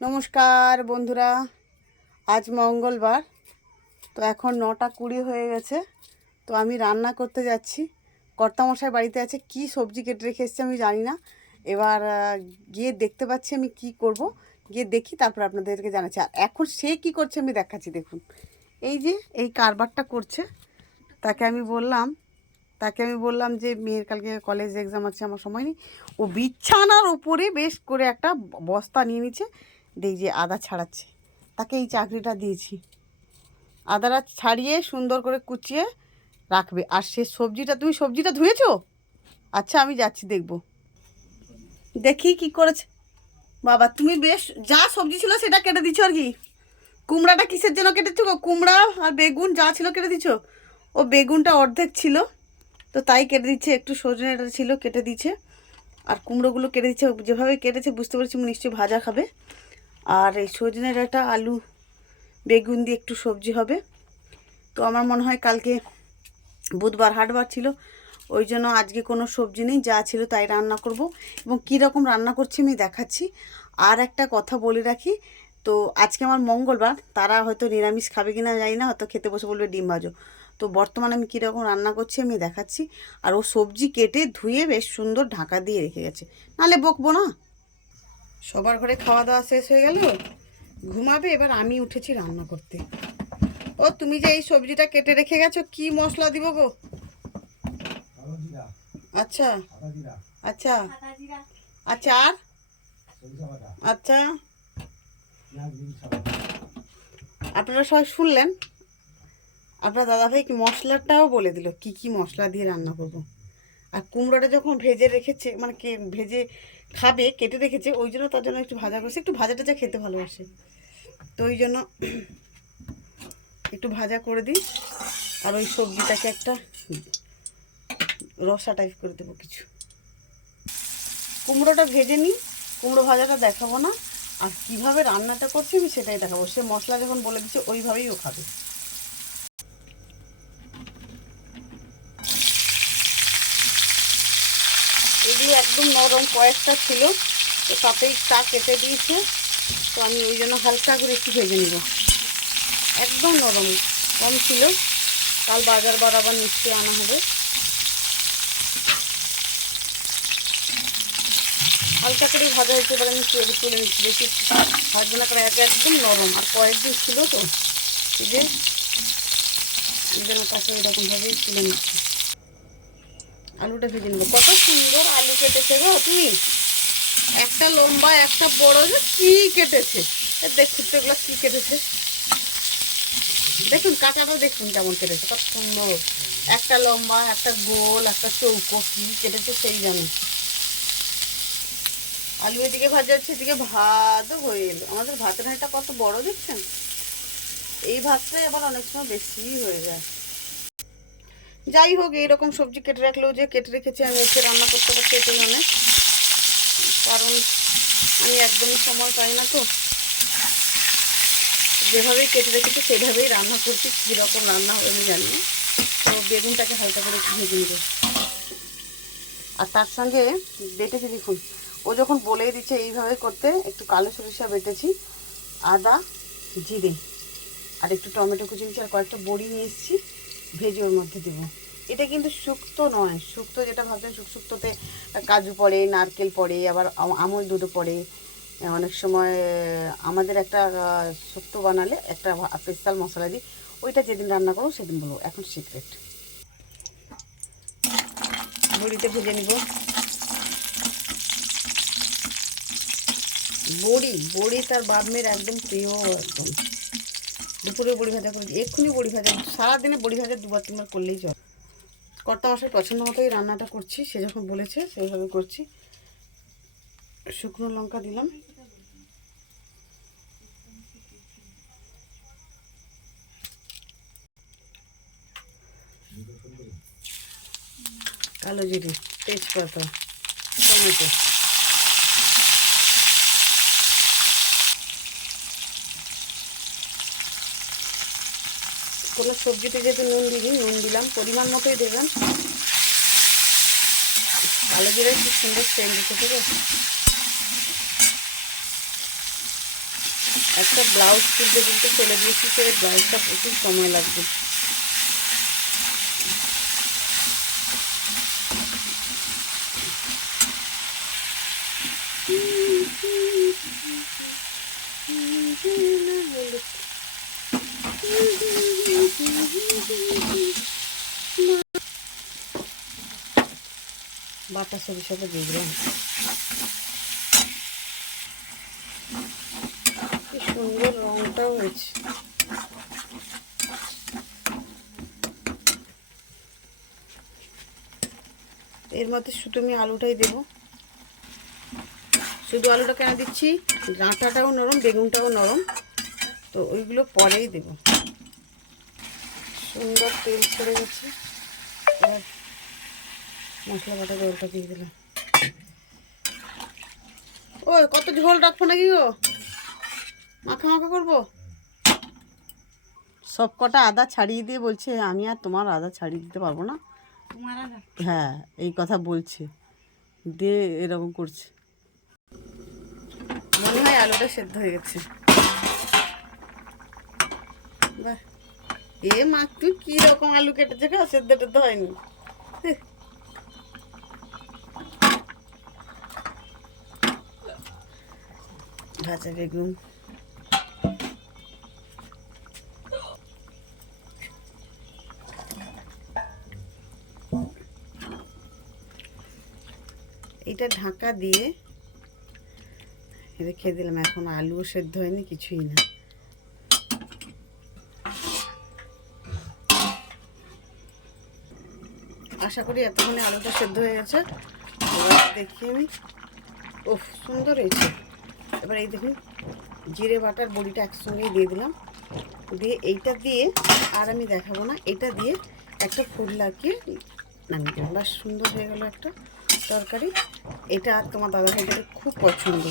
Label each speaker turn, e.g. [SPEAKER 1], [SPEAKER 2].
[SPEAKER 1] নমস্কার বন্ধুরা, আজ মঙ্গলবার, তো এখন নটা কুড়ি হয়ে গেছে, তো আমি রান্না করতে যাচ্ছি। কর্তামশাই বাড়িতে আছে, কি সবজি কেটে রেখে এসেছে আমি জানি না। এবার গিয়ে দেখতে পাচ্ছি আমি কি করব। গিয়ে দেখি, তারপর আপনাদেরকে জানাচ্ছি। আর এখন সে কি করছে আমি দেখাচ্ছি, দেখুন। এই যে, এই কারবারটা করছে, তাকে আমি বললাম, তাকে আমি বললাম যে, মেয়ের কালকে কলেজ এক্সাম আছে, আমার সময় নেই। ও বিছানার উপরে বেশ করে একটা বস্তা নিয়ে নিচ্ছে। দেখ যে আদা ছাড়াচ্ছে। তাকে এই চাকরিটা দিয়েছি। আদাটা ছাড়িয়ে সুন্দর করে কুচিয়ে রাখবে। আর সে সবজিটা, তুমি সবজিটা ধুয়েছো? আচ্ছা আমি যাচ্ছি, দেখব। দেখি কি করেছে। বাবা, তুমি বেশ, যা সবজি ছিল সেটা কেটে দিছো আর কি। কুমড়াটা কিসের জন্য কেটেছো গো? কুমড়া আর বেগুন যা ছিল কেটে দিছো? ও বেগুনটা অর্ধেক ছিল, তো তাই কেটে দিচ্ছে। একটু সজনেটা ছিল, কেটে দিচ্ছে। আর কুমড়োগুলো কেটে দিচ্ছে। যেভাবে কেটেছে, বুঝতে পারছি নিশ্চয়ই ভাজা খাবে। আর এই সজনে ডাঁটা, আলু, বেগুন দিয়ে একটু সবজি হবে। তো আমার মনে হয় কালকে বুধবার হাটবার ছিল, ওই জন্য আজকে কোনো সবজি নেই, যা ছিল তাই রান্না করব। এবং কী রকম রান্না করছি আমি দেখাচ্ছি। আর একটা কথা বলে রাখি, তো আজকে আমার মঙ্গলবার, তারা হয়তো নিরামিষ খাবে কি না জানি না, হয়তো খেতে বসে বলবে ডিম ভাজো। তো বর্তমানে আমি কীরকম রান্না করছি আমি দেখাচ্ছি। আর ও সবজি কেটে ধুয়ে বেশ সুন্দর ঢাকা দিয়ে রেখে গেছে। নাহলে বকবো না? সবার ঘরে খাওয়া দাওয়া শেষ হয়ে গেল ঘুমাবে এবার আমি উঠেছি রান্না করতে। ও তুমি যে এই সবজিটা কেটে রেখে গেছো কি মশলা দিব গো? আচ্ছা। আচ্ছা। আচ্ছা আর? আচ্ছা। আপনারা সবাই শুনলেন? আপনার দাদাভাই কি মশলাটাও বলে দিল কি কি মশলা দিয়ে রান্না করব? আর কুমড়োটা যখন ভেজে রেখেছে মানে কে ভেজে খাবে, কেটে রেখেছে, ওই জন্য তার জন্য একটু ভাজা করছে। একটু ভাজাটা যা খেতে ভালোবাসে। তো ওই জন্য একটু ভাজা করে দিই। আর ওই সবজিটাকে একটা রসা টাইপ করে দেবো কিছু। কুমড়োটা ভেজে নিই, কুমড়ো ভাজাটা দেখাবো না। আর কীভাবে রান্নাটা করছি আমি সেটাই দেখাবো। সে মশলা যখন বলে দিচ্ছে, ওইভাবেই ও খাবে। এগুলো একদম নরম কয়েকটা ছিল, তো তাতেই চা কেটে দিয়েছে। তো আমি ওই জন্য হালকা করে একটু ভেজে নেব। একদম নরম, কম ছিল। কাল বাজার বার আবার নিশ্চয়ই আনা হবে। হালকা করে ভাজা হয়েছে, এবার আমি তুলে তুলে নিচ্ছি। বেশি ভাজবো না করে এক একদম নরম। আর কয়েকদিন ছিল তো যে জন্য তাকে এরকমভাবেই তুলে নিচ্ছি। আলুটা ভেজে নেব। কত সুন্দর আলু কেটেছে গো তুমি। একটা লম্বা, একটা বড় যে কি কেটেছে। দেখুন তো এগুলো কি কেটেছে। দেখুন, কাঁচাটা দেখুন কেমন কেটেছে, কত সুন্দর। একটা লম্বা, একটা গোল, একটা চৌকো, কি কেটেছে সেই জানে। আলু এদিকে ভাজা হচ্ছে, এদিকে ভাতও হয়ে এলো। আমাদের ভাতের হাঁড়িটা কত বড়, দেখছেন? এই ভাতটাই আবার অনেক সময় বেশি হয়ে যায়। যাই হোক, এইরকম সবজি কেটে রাখলেও যে কেটে রেখেছি, আমি এসে রান্না করতে পারছি এটাই অনেক কারণ আমি একদমই সময় পাই না তো। যেভাবেই কেটে রেখেছি, সেভাবেই রান্না করছি, কীরকম রান্না হবে আমি জানি না। তো বেগুনটাকে হালকা করে একটু ভেজে নেব। আর তার সঙ্গে বেটেছি দেখুন, ও যখন বলেই দিচ্ছে এইভাবে করতে, একটু কালো সরিষা বেটেছি, আদা, জিরে, আর একটু টমেটো কুচি, আর কয়েকটা বড়ি নিয়ে এসেছি। ভেজে ওর মধ্যে দেবো। এটা কিন্তু শুক্তো নয়। শুক্তো যেটা ভাবছেন শুক শুক্তোতে কাজু পড়ে, নারকেল পড়ে, আবার আম- আমল দুধও পড়ে। অনেক সময় আমাদের একটা শুক্তো বানালে একটা স্পেশাল মশলা দিই। ওইটা যেদিন রান্না করব, সেদিন বলব। এখন সিক্রেট। বড়িতে ভেজে নিব। বড়ি বড়ি তার বাপমের একদম প্রিয় একদম। দুপুরে বড়ি ভাজা করেছি। এক্ষুনি বড়ি ভাজা সারাদিনে বড়ি ভাজা দুবার তিনবার করলেই চল। কর্তা মাসের পছন্দ মতোই রান্নাটা করছি, সে যখন বলেছে সেইভাবে করছি। শুকনো লঙ্কা দিলাম। কালো জিরে, তেজপাতা, টমেটো। কোনো সবজিতে যেহেতু নুন দিবি নুন দিলাম। পরিমাণ মতোই দেবেন। কালো জিরে খুব সুন্দর সেন্ট দিতে ঠিক আছে একটা ব্লাউজ তুলতে তুলতে চলে দিয়েছি সেই ব্লাউজটা প্রচুর সময় লাগবে। বাটা সরিষাটা দিয়ে দিলাম কি সুন্দর রংটাও হয়েছে। এর মধ্যে শুধু আমি আলুটাই দেব। শুধু আলুটা কেন দিচ্ছি? ডাঁটাটাও নরম, বেগুনটাও নরম। তো ওইগুলো পরেই দেব। সুন্দর তেল ছেড়ে গেছে এবার মশলা বাটা জলটা দিয়ে দিলাম। ও কত ঝোল রাখব নাকি গো? মাখা মাখা করব? সব কটা আদা ছাড়িয়ে দিয়ে বলছে আমি আর তোমার আদা ছাড়িয়ে দিতে পারব না। হ্যাঁ এই কথা বলছে। দিয়ে এরকম করছে। মনে হয় আলুটা সেদ্ধ হয়ে গেছে। বাহ। এ মা তুই কি রকম আলু কেটেছে গো? সেদ্ধ টেদ্ধ হয়নি। ভাজা বেগুন। এটা ঢাকা দিয়ে রেখে দিলাম। এখন আলুও সেদ্ধ হয়নি, কিছুই না। আশা করি এতক্ষণে আলুটা সেদ্ধ হয়ে গেছে। দেখি আমি। ওহ সুন্দর হয়েছে। এবার এই দেখুন, জিরে বাটার বড়িটা একসঙ্গেই দিয়ে দিলাম। দিয়ে এইটা দিয়ে আর আমি দেখাবো না, এটা দিয়ে একটা ফুল লাগিয়ে নামিয়ে দিলাম। বাস সুন্দর হয়ে গেল একটা তরকারি। এটা তোমার দাদা খুব পছন্দ।